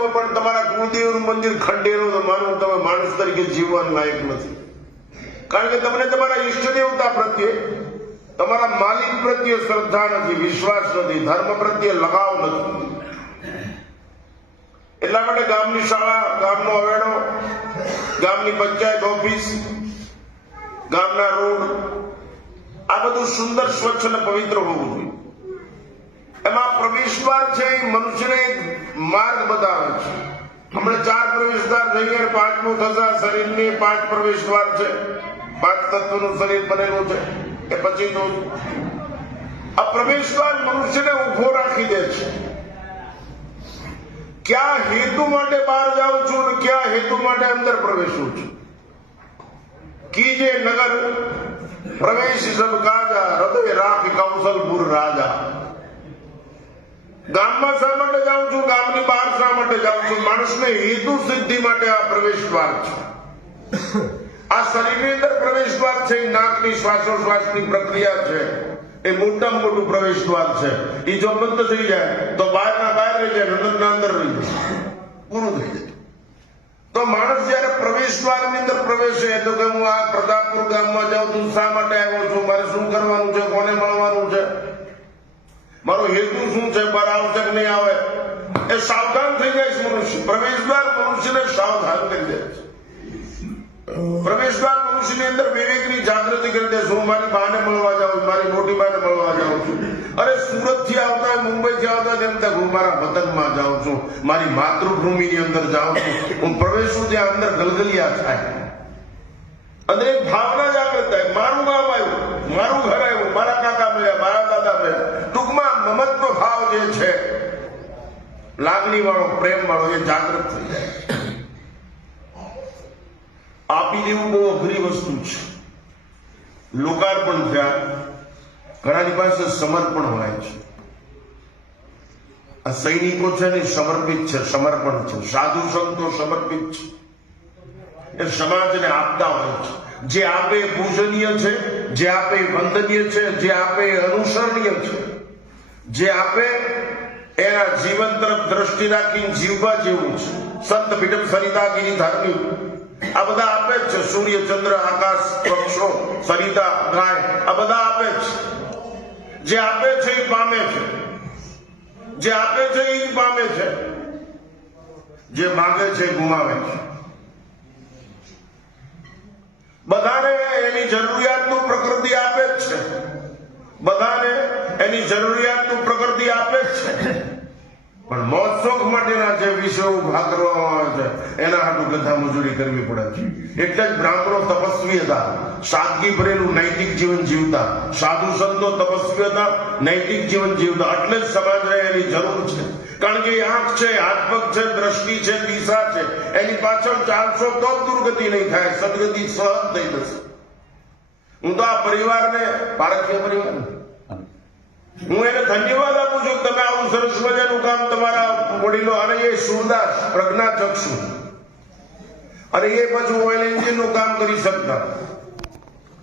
હોય પણ તમારા કુળદેવનું મંદિર ખંડેરું માનવું તમે માણસ તરીકે જીવવા લાયક નથી. કારણ કે તમને તમારા ઈષ્ટ દેવતા પ્રત્યે, તમારા માલિક પ્રત્યે શ્રદ્ધા નથી, વિશ્વાસ નથી, ધર્મ પ્રત્યે લગાવ નથી. એટલા માટે ગામની શાળા, ગામનો અવેડો, ગામની પંચાયત ઓફિસ, ગામના રોડ, આ બધું સુંદર સ્વચ્છ અને પવિત્ર હોવું જોઈએ છે મનુષ્યને માર્ગ બતાવે છે. હમણાં ચાર પ્રવેશદ્વાર થઈ ગયા પાંચમું થશે શરીરને પાંચ પ્રવેશ દ્વાર છે. પાંચ તત્વનું શરીર બનેલું છે. એ પછી તો આ પ્રવેશદ્વાર મનુષ્યને ઊભો રાખી દે છે. ક્યાં હેતુ માટે બહાર જાઉં છું અને ક્યાં હેતુ માટે અંદર પ્રવેશું છું? કીજે નગર? પ્રવેશ સબ કાજા, હૃદય રાખ કૌશલપુર રાજા. ગામમાં શા માટે જાઉં છું? ગામની બહાર શા માટે જાઉં છું? માણસને હેતુ સિદ્ધિ માટે આ પ્રવેશ દ્વાર છે. આ શરીરની અંદર પ્રવેશ દ્વાર છે નાકની શ્વાસોશ્વાસની પ્રક્રિયા છે. એ મોટામાં મોટું પ્રવેશ દ્વાર છે. એ જો બંધ થઈ જાય તો બહારના બહાર રહી જાય અંદરના અંદર રહી જાય. પૂરું થઈ જાય. તો માણસ જયારે પ્રવેશ દ્વારની અંદર પ્રવેશે તો કે હું આ પ્રતાપપુર ગામમાં જાઉં છું શા માટે આવ્યો છું? મારે શું કરવાનું છે? કોને મળવાનું છે? મારો હેતુ શું છે? બહાર આવશે કે નહીં આવે. એ સાવધાન થઈ જાય છે મનુષ્ય. પ્રવેશ દ્વાર મનુષ્યને સાવધાન કરી દે છે. પ્રવેશ દ્વાર મનુષ્યની અંદર વિવેકની જાગૃતિ કરી દે હું મારી બાને મળવા જાઉં છું, મારી મોટી બાને મળવા જાઉં છું. અરે સુરતથી આવતા મુંબઈ થી આવતા તેમ તક હું મારા વતનમાં જાઉં છું. મારી માતૃભૂમિની અંદર જાઉં છું. હું પ્રવેશું ત્યાં અંદર ગલગલિયા થાય. અંદર એક ભાવના જાગૃત થાય. મારું ગામ આવ્યું, મારું ઘર આવ્યું, મારા કાકા મળ્યા, મારા દાદા મળ્યા. મમત્વ ભાવ જે છે લાગણી વાળો પ્રેમ વાળો એ જાગૃત થઈ જાય. આપી દેવું બહુ અઘરી વસ્તુ છે. લોકાર્પણ થયા, ઘણાની પાસે સમર્પણ હોય છે. આ સૈનિકો છે ને સમર્પિત છે, સમર્પણ છે. સાધુ સંતો સમર્પિત છે. એ સમાજને આપતા હોય છે. જે આપે પૂજનીય છે, જે આપે વંદનીય છે, જે આપે અનુસરણીય છે. જે આપે એના જીવન તરફ દ્રષ્ટિ રાખીને જીવવા જેવું છે. સંત પીઠમ સરિતાગીરી ધાર્મિક. આ બધા આપે જ છે. સૂર્ય, ચંદ્ર, આકાશ પક્ષો સરિતા, ગાય, આ બધા આપે છે. જે આપે છે એ પામે છે. જે આપે છે એ પામે છે. જે માગે છે ગુમાવે છે. બધાને એની જરૂરિયાતનું પ્રકૃતિ આપે જ છે. બધાને એની જરૂરિયાતનું પ્રકૃતિ આપે જ છે. પણ મોજ માટેના જે વિષયો ઊભા કરવામાં આવે છે, એના હાટુ ગધા મજૂરી કરવી પડે છે. એટલે જ બ્રાહ્મણો તપસ્વી હતા. સાદગી ભરેલું નૈતિક જીવન જીવતા. સાધુ સંતો તપસ્વી હતા, નૈતિક જીવન જીવતા. એટલે જ સમાજને એની જરૂર છે. કારણ કે આંખ છે હાથ પગ છે, દ્રષ્ટિ છે, દિશા છે. એની પાછળ ચાલશો તો દુર્ગતિ નહીં થાય, સદગતિ સહજ થઈ જશે. હું તો આ પરિવારને ભારતીય પરિવાર હું એને ધન્યવાદ આપું છું તમે આવું સરસ મજાનું કામ તમારા વડીલો અને એ સુરદાસ પ્રજ્ઞાચક્ષુ. અને એ પછી ઓઇલ એન્જિનનું કામ કરી શકતા.